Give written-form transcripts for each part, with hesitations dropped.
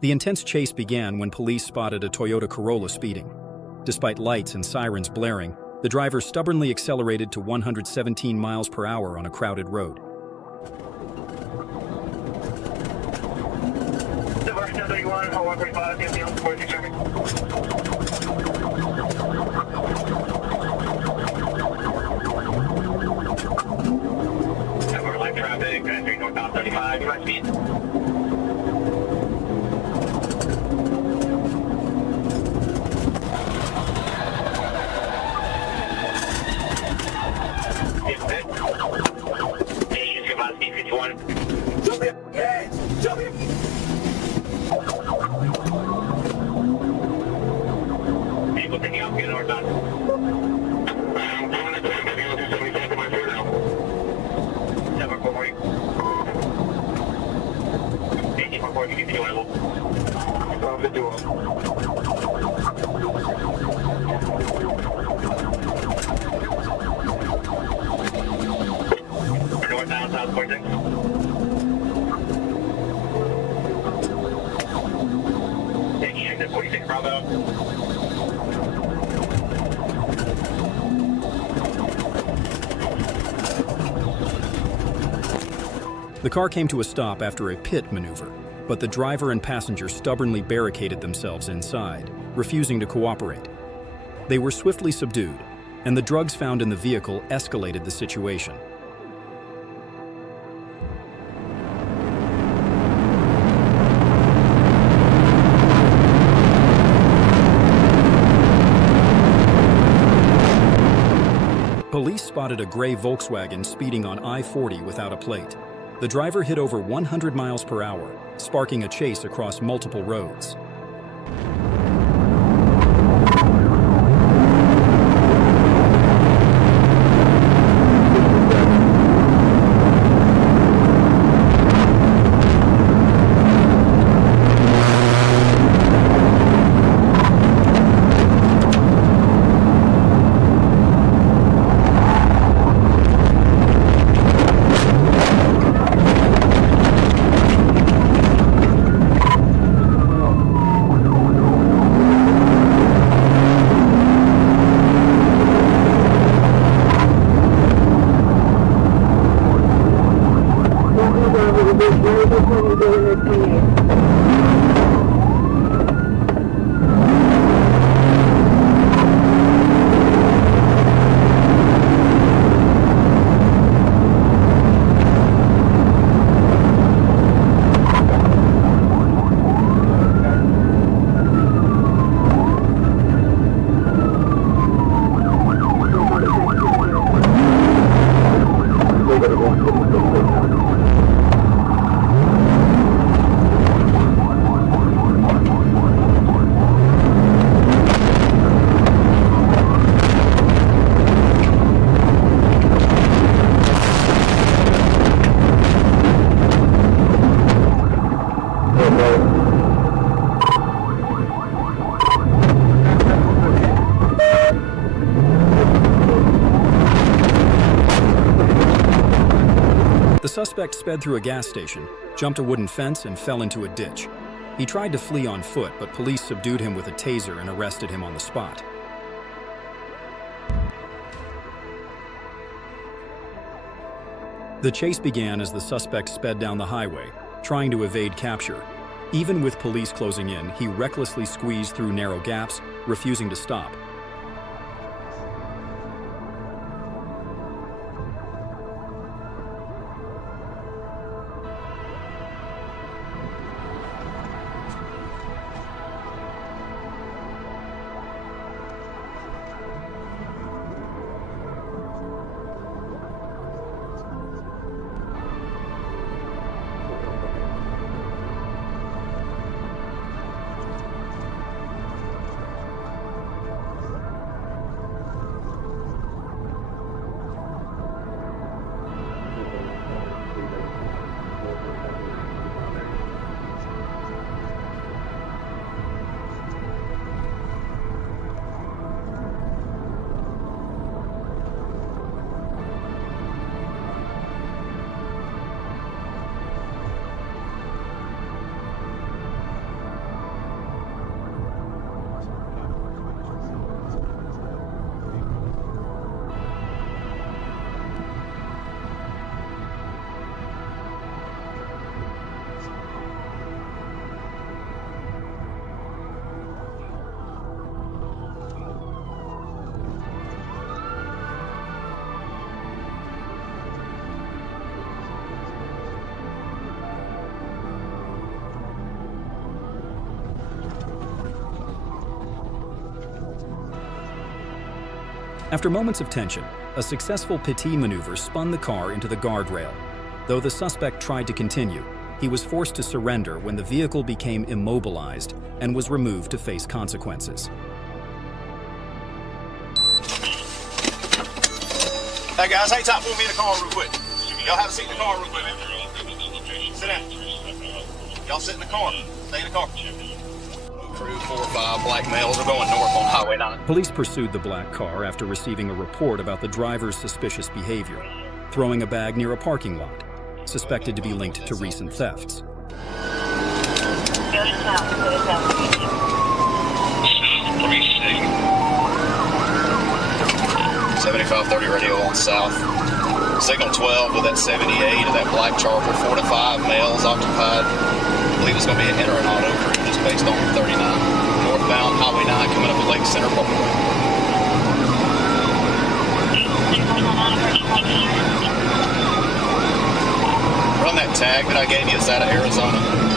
The intense chase began when police spotted a Toyota Corolla speeding. Despite lights and sirens blaring, the driver stubbornly accelerated to 117 miles per hour on a crowded road. Traffic, northbound 35, U.S. speed. Jump in! Yes! Jump in! People picking up, get northbound. I'm going to 275 to my rear now. 748. 1844, you can see what I will. Above the door. Northbound, south 46. Taking exit 46 Bravo. The car came to a stop after a pit maneuver, but the driver and passenger stubbornly barricaded themselves inside, refusing to cooperate. They were swiftly subdued, and the drugs found in the vehicle escalated the situation. Police spotted a gray Volkswagen speeding on I-40 without a plate. The driver hit over 100 miles per hour, sparking a chase across multiple roads. The suspect sped through a gas station, jumped a wooden fence, and fell into a ditch. He tried to flee on foot, but police subdued him with a taser and arrested him on the spot. The chase began as the suspect sped down the highway, trying to evade capture. Even with police closing in, he recklessly squeezed through narrow gaps, refusing to stop. After moments of tension, a successful petit maneuver spun the car into the guardrail. Though the suspect tried to continue, he was forced to surrender when the vehicle became immobilized and was removed to face consequences. Hey guys, hang tight, pull me in the car real quick. Y'all have a seat in the car real quick. Sit down. Y'all sit in the car. Stay in the car. Crew 4 or 5 black males are going north on Highway 9. Police pursued the black car after receiving a report about the driver's suspicious behavior, throwing a bag near a parking lot, suspected to be linked to recent thefts. 7530 radio on south. Signal 12 with that 78 of that black Charger, 4 to 5 males occupied. I believe it's going to be an entering auto crew just based on 39. Northbound Highway 9 coming up at Lake Center Parkway. Run that tag that I gave you. It's out of Arizona.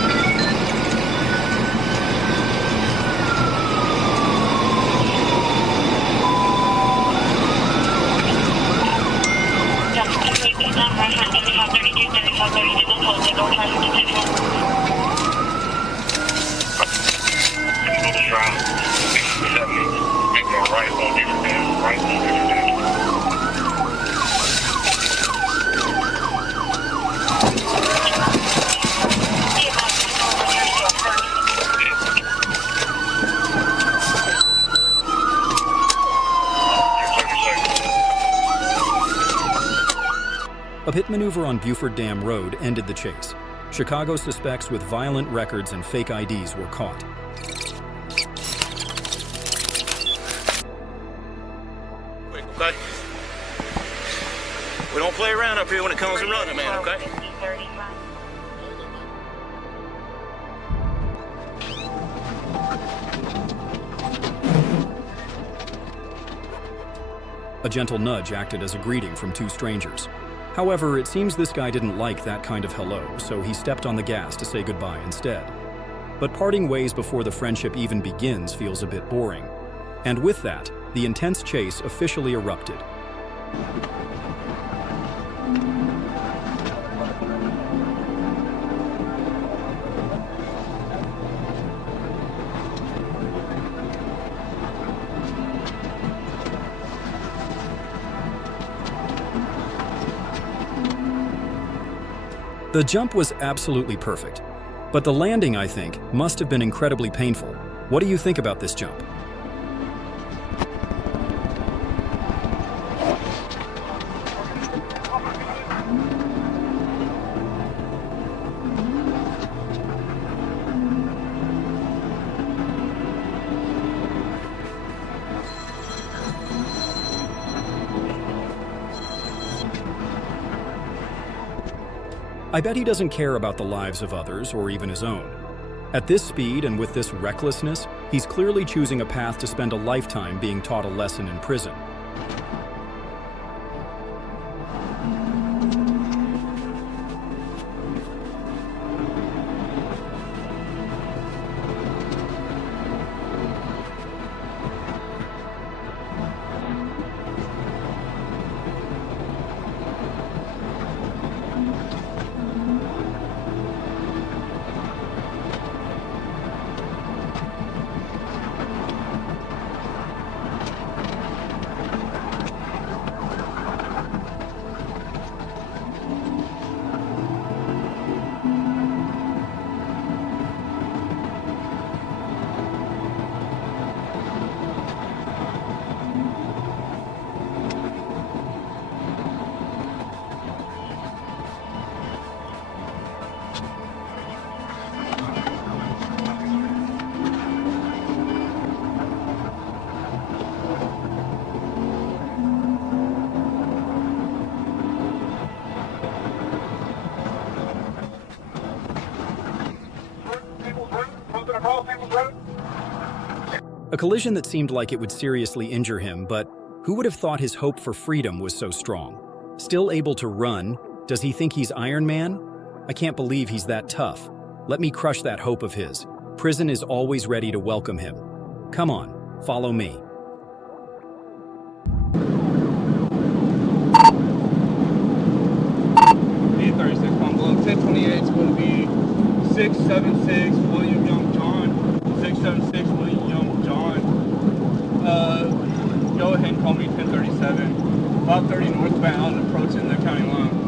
A pit maneuver on Buford Dam Road ended the chase. Chicago suspects with violent records and fake IDs were caught. Quick, okay? We don't play around up here when it comes to running, man, okay? A gentle nudge acted as a greeting from two strangers. However, it seems this guy didn't like that kind of hello, so he stepped on the gas to say goodbye instead. But parting ways before the friendship even begins feels a bit boring. And with that, the intense chase officially erupted. The jump was absolutely perfect, but the landing, I think, must have been incredibly painful. What do you think about this jump? I bet he doesn't care about the lives of others or even his own. At this speed and with this recklessness, he's clearly choosing a path to spend a lifetime being taught a lesson in prison. A collision that seemed like it would seriously injure him, but who would have thought his hope for freedom was so strong? Still able to run, does he think he's Iron Man? I can't believe he's that tough. Let me crush that hope of his. Prison is always ready to welcome him. Come on, follow me. 676 William Young John. 676 William Young John. Go ahead and call me 1037. About 30 northbound, approaching the county line.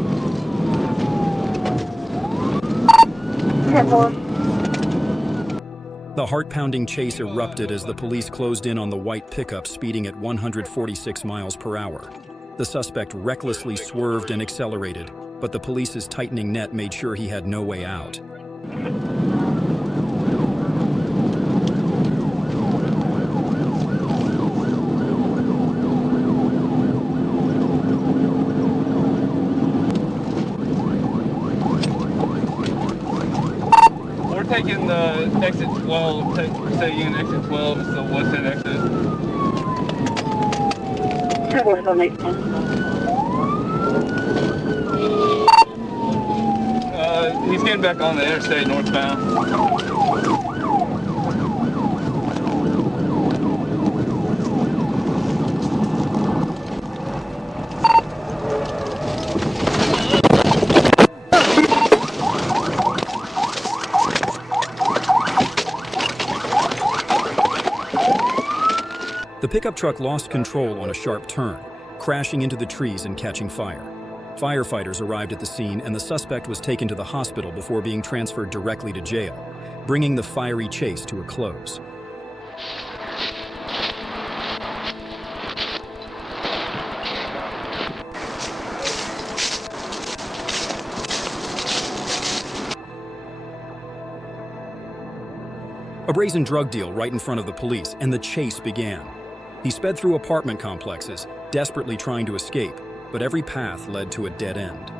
The heart-pounding chase erupted as the police closed in on the white pickup speeding at 146 miles per hour. The suspect recklessly swerved and accelerated, but the police's tightening net made sure he had no way out. We're taking the exit 12, we're taking exit 12, it's the west end exit. He's getting back on the interstate northbound. The pickup truck lost control on a sharp turn, crashing into the trees and catching fire. Firefighters arrived at the scene and the suspect was taken to the hospital before being transferred directly to jail, bringing the fiery chase to a close. A brazen drug deal right in front of the police, and the chase began. He sped through apartment complexes, desperately trying to escape, but every path led to a dead end.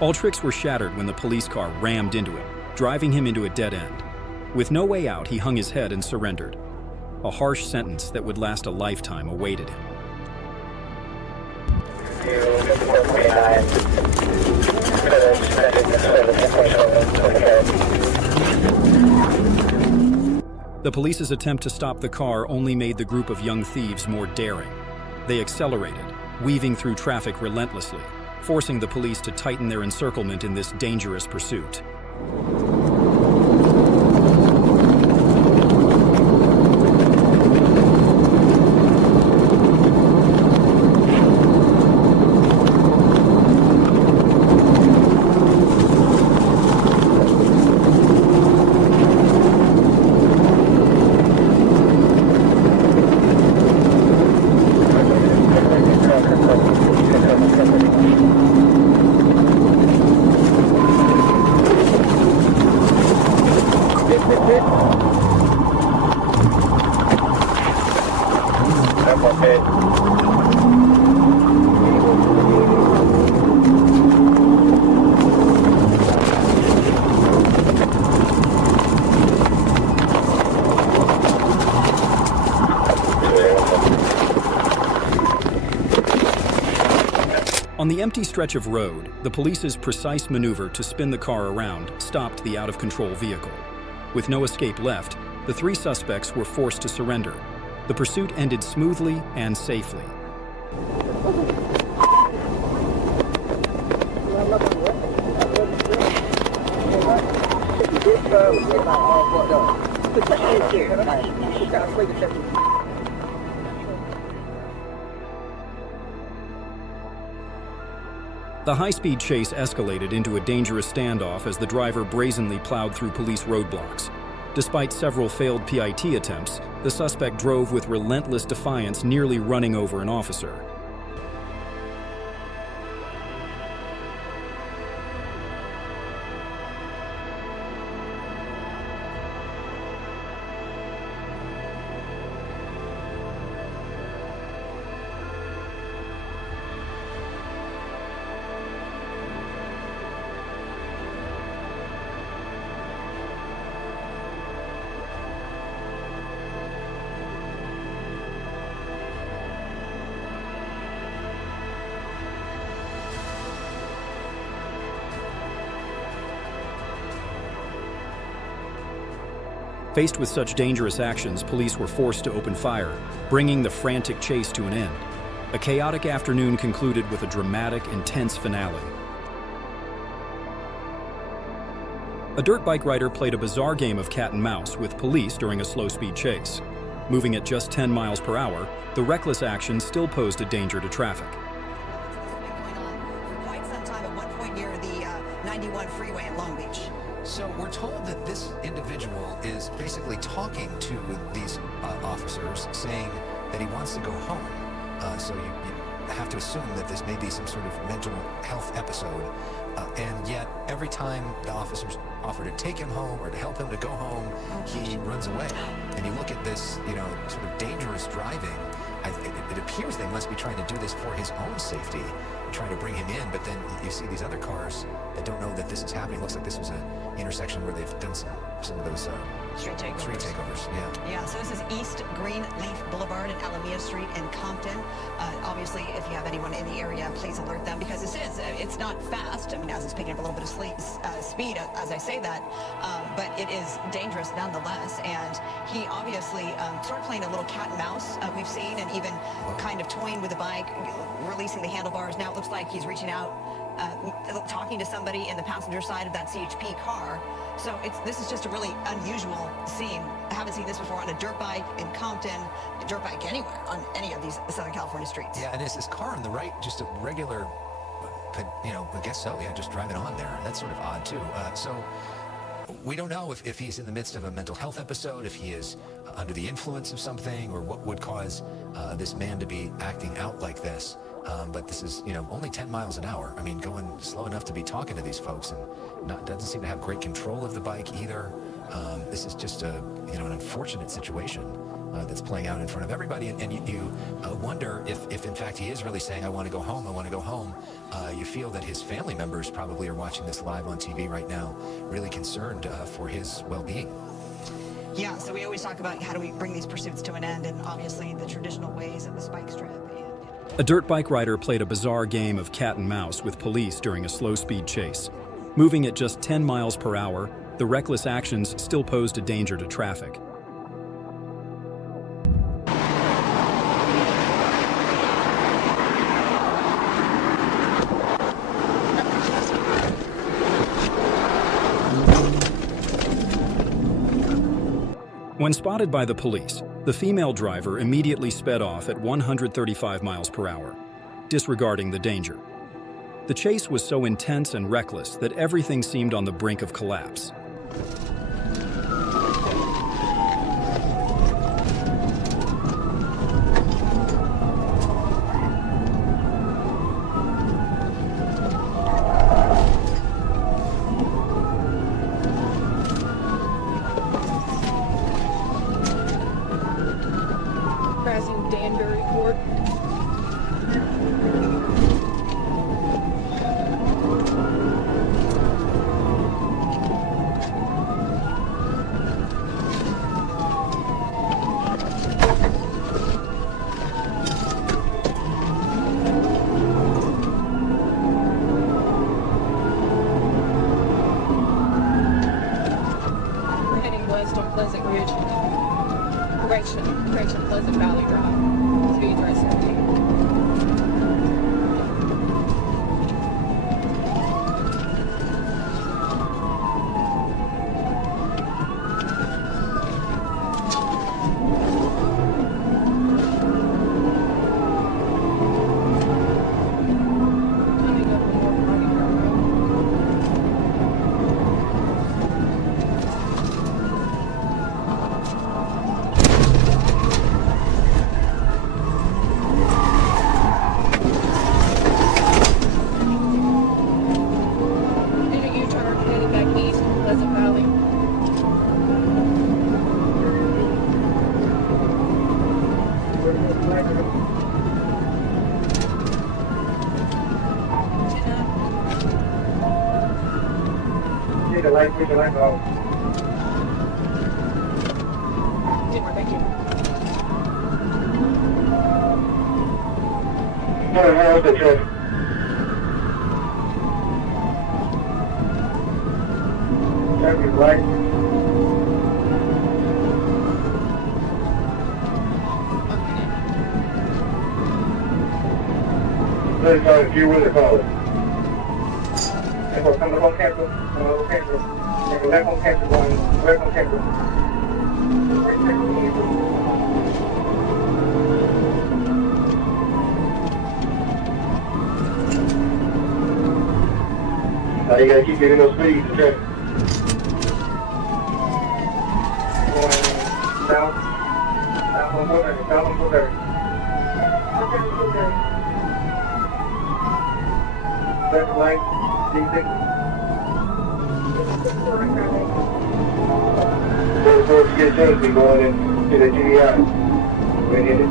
All tricks were shattered when the police car rammed into him, driving him into a dead end. With no way out, he hung his head and surrendered. A harsh sentence that would last a lifetime awaited him. The police's attempt to stop the car only made the group of young thieves more daring. They accelerated, weaving through traffic relentlessly, forcing the police to tighten their encirclement in this dangerous pursuit. On the empty stretch of road, the police's precise maneuver to spin the car around stopped the out-of-control vehicle. With no escape left, the three suspects were forced to surrender. The pursuit ended smoothly and safely. The high-speed chase escalated into a dangerous standoff as the driver brazenly plowed through police roadblocks. Despite several failed PIT attempts, the suspect drove with relentless defiance, nearly running over an officer. Faced with such dangerous actions, police were forced to open fire, bringing the frantic chase to an end. A chaotic afternoon concluded with a dramatic, intense finale. A dirt bike rider played a bizarre game of cat and mouse with police during a slow-speed chase. Moving at just 10 miles per hour, the reckless action still posed a danger to traffic. For quite some time at one point near the 91 freeway in Long Beach. So we're told that this individual is basically talking to these officers, saying that he wants to go home. So you have to assume that this may be some sort of mental health episode. And yet, every time the officers offer to take him home or to help him to go home, he runs away. And you look at this, sort of dangerous driving. It appears they must be trying to do this for his own safety, trying to bring him in, but then you see these other cars that don't know that this is happening. It looks like this was an intersection where they've done some of those Street takeovers. Yeah, so this is East Greenleaf Boulevard and Alameda Street in Compton. Obviously, if you have anyone in the area, please alert them, because it's not fast. I mean, as it's picking up a little bit of speed, as I say that, but it is dangerous nonetheless. And he obviously sort of playing a little cat and mouse, we've seen, and even kind of toying with the bike, releasing the handlebars. Now it looks like he's reaching out, talking to somebody in the passenger side of that CHP car. So this is just a really unusual scene. I haven't seen this before on a dirt bike in Compton, a dirt bike anywhere on any of these Southern California streets. Yeah, and is this car on the right just a regular, I guess so, yeah, just driving on there. That's sort of odd too. So we don't know if he's in the midst of a mental health episode, if he is under the influence of something, or what would cause this man to be acting out like this. But this is, only 10 miles an hour. I mean, going slow enough to be talking to these folks, and doesn't seem to have great control of the bike either. This is just an unfortunate situation. that's playing out in front of everybody, and you wonder if in fact he is really saying, I want to go home, I want to go home. You feel that his family members probably are watching this live on TV right now, really concerned for his well-being. Yeah, so we always talk about how do we bring these pursuits to an end, and obviously the traditional ways of the spike strip. A dirt bike rider played a bizarre game of cat and mouse with police during a slow-speed chase. Moving at just 10 miles per hour, the reckless actions still posed a danger to traffic. When spotted by the police, the female driver immediately sped off at 135 miles per hour, disregarding the danger. The chase was so intense and reckless that everything seemed on the brink of collapse. Crossing Danbury Court. We're heading west on Pleasant Ridge. Correction, Pleasant Valley Drive. Speed address 17. Coming up on North Market Road. Did a U-turn, headed back east from Pleasant Valley. Take the light off. Thank you. How's the traffic? Traffic light. Let's go if you will call it. And we'll come to home campus. Take a left on campus, going left on campus. Now you gotta keep getting those speeds, okay? Going south on 430, south on 430. Left light, D6. Before you get changed, we going into the GDI. We need it.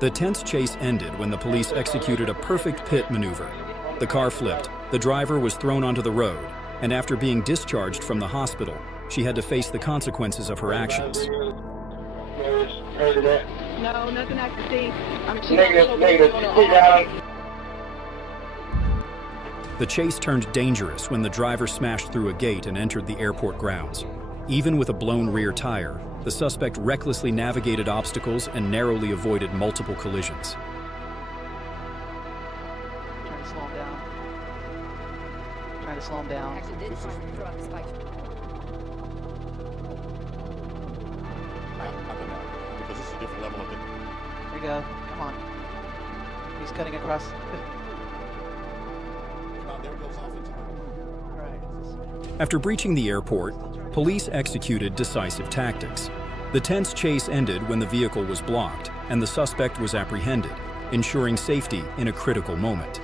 The tense chase ended when the police executed a perfect pit maneuver. The car flipped, the driver was thrown onto the road, and after being discharged from the hospital, she had to face the consequences of her actions. No, nothing I can see. Negative. The chase turned dangerous when the driver smashed through a gate and entered the airport grounds. Even with a blown rear tire, the suspect recklessly navigated obstacles and narrowly avoided multiple collisions. Trying to slow him down. Trying to slow him down. Actually, did try to throw out the spike. Because this is a different level of it. There you go. Come on. He's cutting across. There goes off into Right. After breaching the airport, police executed decisive tactics. The tense chase ended when the vehicle was blocked and the suspect was apprehended, ensuring safety in a critical moment.